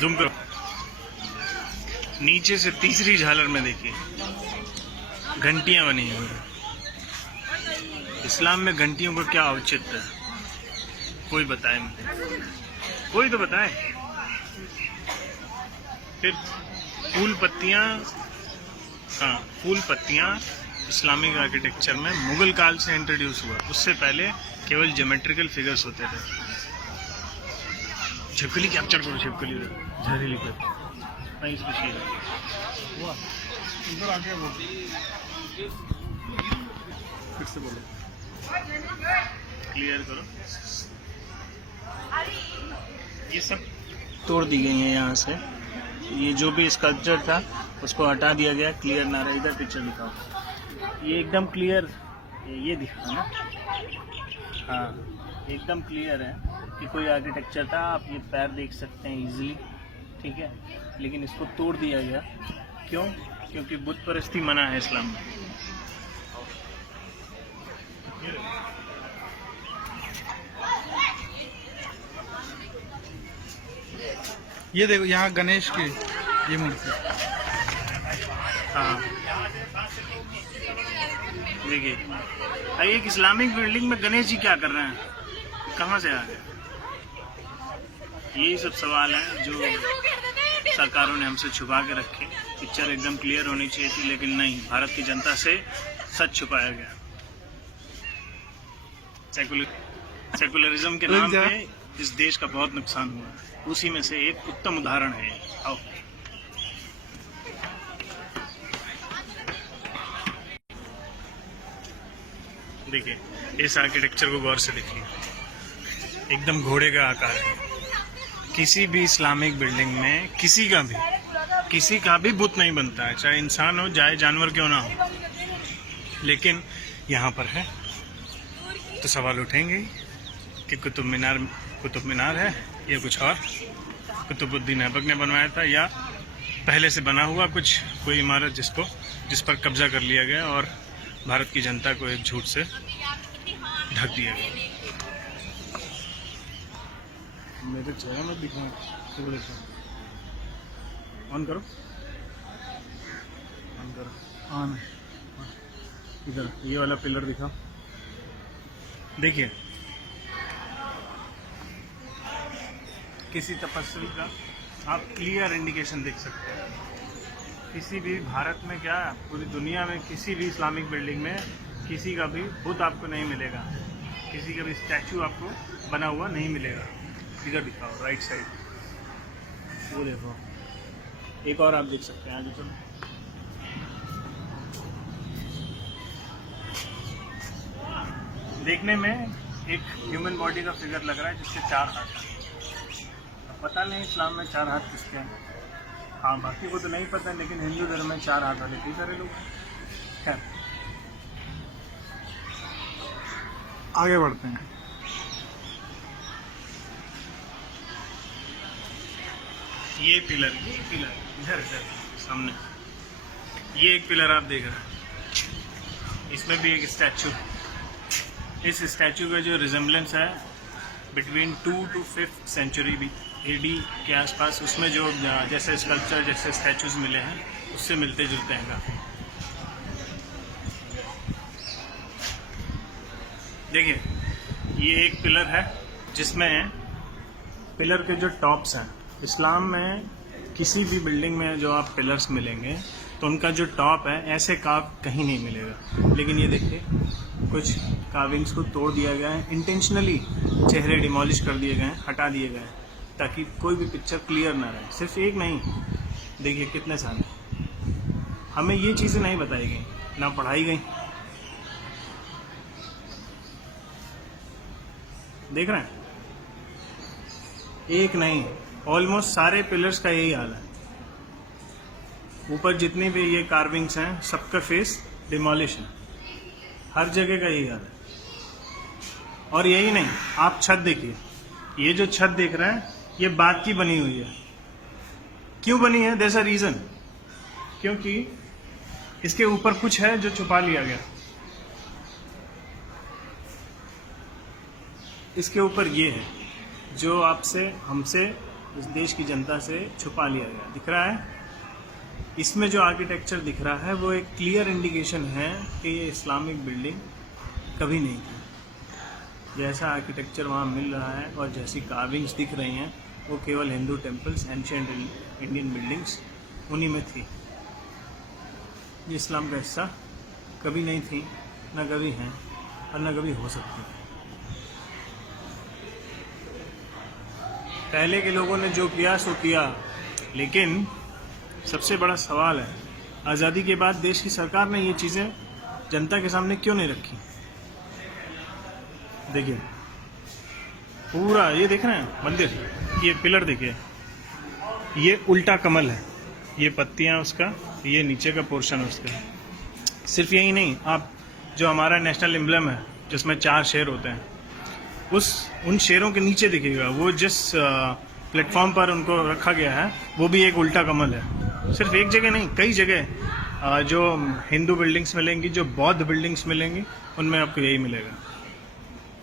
Zoom करो। नीचे से तीसरी झालर में देखिए घंटियां बनी हुई हैं। इस्लाम में घंटियों का क्या औचित्य है, कोई बताए मुझे, कोई तो बताए। फिर फूल पत्तियां, हाँ फूल पत्तियां इस्लामिक आर्किटेक्चर में मुगल काल से इंट्रोड्यूस हुआ। उससे पहले केवल ज्योमेट्रिकल फिगर्स होते थे। छिपकली कैप्चर करो, छिपकली जहरीली पर नहीं इसमें शेर है। इधर आके वो फिर से बोलो, क्लियर करो। ये सब तोड़ दी गई है यहाँ से। ये जो भी स्कल्पचर था उसको हटा दिया गया, क्लियर ना रहे। इधर पिक्चर दिखाओ, ये एकदम क्लियर, ये दिखा ना, हाँ एकदम क्लियर है कि कोई आर्किटेक्चर था। आप ये पैर देख सकते हैं इजीली, ठीक है। लेकिन इसको तोड़ दिया गया, क्यों? क्योंकि बुत परस्ती मना है इस्लाम में। ये देखो यहाँ गणेश की ये मूर्ति, हाँ देखिए, एक इस्लामिक बिल्डिंग में गणेश जी क्या कर रहे हैं, कहाँ से आ गए? यही सब सवाल हैं जो सरकारों ने हमसे छुपा के रखे। पिक्चर एकदम क्लियर होनी चाहिए थी, लेकिन नहीं, भारत की जनता से सच छुपाया गया। सेकुलरिज्म के नाम पे इस देश का बहुत नुकसान हुआ है, उसी में से एक उत्तम उदाहरण है। आओ देखिए, इस आर्किटेक्चर को गौर से देखिए, एकदम घोड़े का आकार है। किसी भी इस्लामिक बिल्डिंग में किसी का भी बुत नहीं बनता है, चाहे इंसान हो चाहे जानवर क्यों ना हो। लेकिन यहाँ पर है तो सवाल उठेंगे कि कुतुब मीनार है या कुछ और, कुतुबुद्दीन ऐबक ने बनवाया था, या पहले से बना हुआ कोई इमारत जिस पर कब्जा कर लिया गया और भारत की जनता को एक झूठ से ढक दिया गया। मेरे चेहरे में दिखाएं, ऑन करो, ऑन। इधर ये वाला पिलर दिखाओ, देखिए किसी तपस्वी का आप क्लियर इंडिकेशन देख सकते हैं। किसी भी भारत में क्या, पूरी दुनिया में किसी भी इस्लामिक बिल्डिंग में किसी का भी बुत आपको नहीं मिलेगा, किसी का भी स्टैचू आपको बना हुआ नहीं मिलेगा। इधर दिखाओ राइट साइड, वो देखो, एक और आप देख सकते हैं, आगे चलो। देखने में एक ह्यूमन बॉडी का फिगर लग रहा है जिसके 4 हाथ हैं। पता नहीं इस्लाम में 4 हाथ किसके हैं, हाँ बाकी को तो नहीं पता, लेकिन हिंदू धर्म में 4 हाथ वाले कई सारे लोग हैं। खैर आगे बढ़ते हैं। ये पिलर इधर सामने, ये एक पिलर आप देख रहे हैं, इसमें भी एक स्टैचू। इस स्टैचू का जो रिजेम्बलेंस है between 2 to 5th century AD के आसपास, उसमें जो जैसे स्कल्पचर जैसे स्टैचूज मिले हैं उससे मिलते जुलते हैं काफ़ी। देखिए ये एक पिलर है जिसमें पिलर के जो टॉप्स हैं, इस्लाम में किसी भी बिल्डिंग में जो आप पिलर्स मिलेंगे तो उनका जो टॉप है ऐसे कार्व कहीं नहीं मिलेगा। लेकिन ये देखिए कुछ कार्विंग्स को तोड़ दिया गया है, इंटेंशनली चेहरे डिमोलिश कर दिए गए हैं, हटा दिए गए हैं, ताकि कोई भी पिक्चर क्लियर ना रहे। सिर्फ एक नहीं, देखिए कितने सारे। हमें ये चीज़ें नहीं बताई गई, ना पढ़ाई गई। देख रहे हैं, एक नहीं, ऑलमोस्ट सारे पिलर्स का यही हाल है। ऊपर जितनी भी ये कार्विंग्स हैं सबका फेस डिमोलिश है, हर जगह का यही हाल है। और यही नहीं, आप छत देखिए, ये जो छत देख रहे हैं ये बात की बनी हुई है। क्यों बनी है? देयर इज अ रीजन, क्योंकि इसके ऊपर कुछ है जो छुपा लिया गया। इसके ऊपर ये है जो हमसे इस देश की जनता से छुपा लिया गया। दिख रहा है इसमें जो आर्किटेक्चर दिख रहा है वो एक क्लियर इंडिकेशन है कि ये इस्लामिक बिल्डिंग कभी नहीं थी। जैसा आर्किटेक्चर वहाँ मिल रहा है और जैसी कार्विंग्स दिख रही हैं वो केवल Hindu temples, ancient Indian buildings उन्हीं में थी। ये इस्लाम का हिस्सा कभी नहीं थी, ना कभी हैं और ना कभी हो सकती। पहले के लोगों ने जो किया सो किया, लेकिन सबसे बड़ा सवाल है आज़ादी के बाद देश की सरकार ने ये चीज़ें जनता के सामने क्यों नहीं रखी। देखिए पूरा ये देख रहे हैं मंदिर, ये पिलर देखिए, ये उल्टा कमल है, ये पत्तियां उसका, ये नीचे का पोर्शन उसका। सिर्फ यही नहीं, आप जो हमारा नेशनल एम्ब्लम है जिसमें 4 शेर होते हैं, उन शेरों के नीचे दिखेगा वो जिस प्लेटफॉर्म पर उनको रखा गया है वो भी एक उल्टा कमल है। सिर्फ एक जगह नहीं, कई जगह जो हिंदू बिल्डिंग्स मिलेंगी, जो बौद्ध बिल्डिंग्स मिलेंगी, उनमें आपको यही मिलेगा।